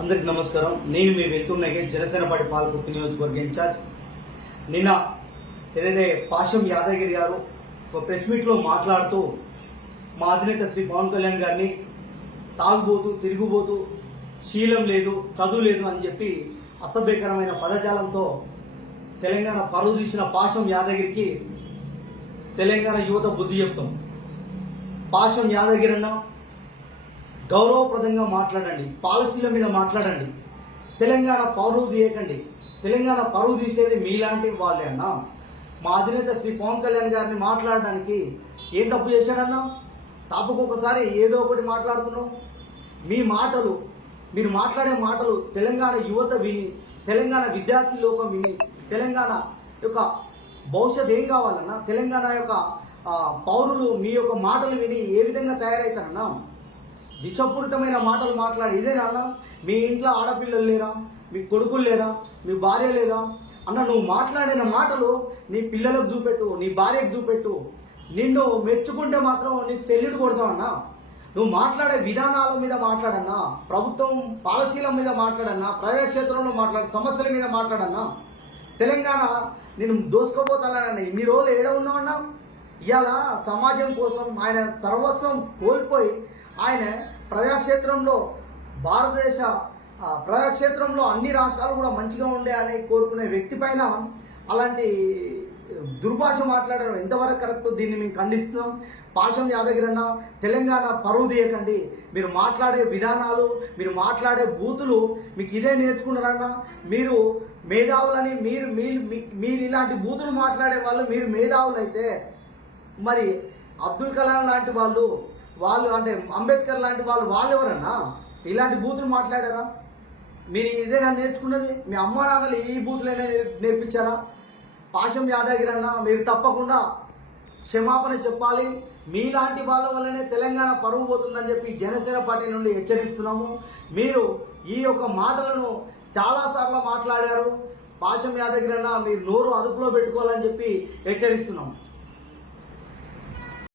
అందరికి నమస్కారం. నేను మీ వెళ్తున్న జనసేన పార్టీ పాలకుర్తి నియోజకవర్గ ఇన్ఛార్జ్. నిన్న ఏదైతే పాశం యాదగిరి గారు ఒక ప్రెస్ మీట్లో మాట్లాడుతూ మా అధినేత శ్రీ పవన్ కళ్యాణ్ గారిని తాగుబోతూ తిరుగుబోతూ శీలం లేదు చదువు లేదు అని చెప్పి అసభ్యకరమైన పదజాలంతో తెలంగాణ పరువు తీసిన పాశం యాదగిరికి తెలంగాణ యువత బుద్ధి చెప్తాం. పాశం యాదగిరి అన్న గౌరవప్రదంగా మాట్లాడండి, పాలసీల మీద మాట్లాడండి, తెలంగాణ పరువు తీయకండి. తెలంగాణ పరువు తీసేది మీలాంటి వాళ్ళే అన్నా. మా అధినేత శ్రీ పవన్ కళ్యాణ్ గారిని మాట్లాడడానికి ఏం తప్పు చేశాడన్నా? తప్పకొకసారి ఏదో ఒకటి మాట్లాడుతున్నాం. మీ మాటలు, మీరు మాట్లాడే మాటలు తెలంగాణ యువత విని, తెలంగాణ విద్యార్థి లోకం విని, తెలంగాణ యొక్క భవిష్యత్ ఏం కావాలన్నా, తెలంగాణ యొక్క పౌరులు మీ యొక్క మాటలు విని ఏ విధంగా తయారవుతారన్నా? విషపూరితమైన మాటలు మాట్లాడి ఇదేనా అన్న? మీ ఇంట్లో ఆడపిల్లలు లేరా? మీ కొడుకులు లేరా? మీ భార్య లేదా అన్న? నువ్వు మాట్లాడిన మాటలు నీ పిల్లలకు చూపెట్టు, నీ భార్యకు చూపెట్టు. నిన్ను మెచ్చుకుంటే మాత్రం నీకు సెల్యూట్ కొడతావన్నా. నువ్వు మాట్లాడే విధానాల మీద మాట్లాడన్నా, ప్రభుత్వం పాలసీల మీద మాట్లాడన్నా, ప్రజాక్షేత్రంలో సమస్యల మీద మాట్లాడన్నా. తెలంగాణ నేను దోసుకోపోతానన్నా. ఇన్ని రోజులు ఏడ ఉన్నావన్నా? ఇవాళ సమాజం కోసం ఆయన సర్వస్వం కోల్పోయి ఆయన ప్రజాక్షేత్రంలో, భారతదేశ ప్రజాక్షేత్రంలో అన్ని రాష్ట్రాలు కూడా మంచిగా ఉండే అని కోరుకునే వ్యక్తి పైన అలాంటి దుర్భాష మాట్లాడారు. ఎంతవరకు కరెక్ట్? దీన్ని మేము ఖండిస్తున్నాం. పాశం యాదగిరి అన్న, తెలంగాణ పరువు తీయకండి. మీరు మాట్లాడే విధానాలు, మీరు మాట్లాడే బూతులు మీకు ఇదే నేర్చుకున్నారన్న. మీరు మేధావులని, మీరు ఇలాంటి బూతులు మాట్లాడే వాళ్ళు మీరు మేధావులు అయితే మరి అబ్దుల్ కలాం లాంటి వాళ్ళు అంటే అంబేద్కర్ లాంటి వాళ్ళు ఎవరన్నా ఇలాంటి బూతులు మాట్లాడారా? మీరు ఇదేనా నేర్చుకున్నది? మీ అమ్మ నాన్నలు ఈ బూతులైనా నేర్పించారా? పాశం యాదగిరి అన్న, మీరు తప్పకుండా క్షమాపణ చెప్పాలి. మీలాంటి వాళ్ళ వల్లనే తెలంగాణ పరువు పోతుందని చెప్పి జనసేన పార్టీ నుండి హెచ్చరిస్తున్నాము. మీరు ఈ యొక్క మాటలను చాలాసార్లు మాట్లాడారు. పాశం యాదగిరి అన్న, మీరు నోరు అదుపులో పెట్టుకోవాలని చెప్పి హెచ్చరిస్తున్నాము.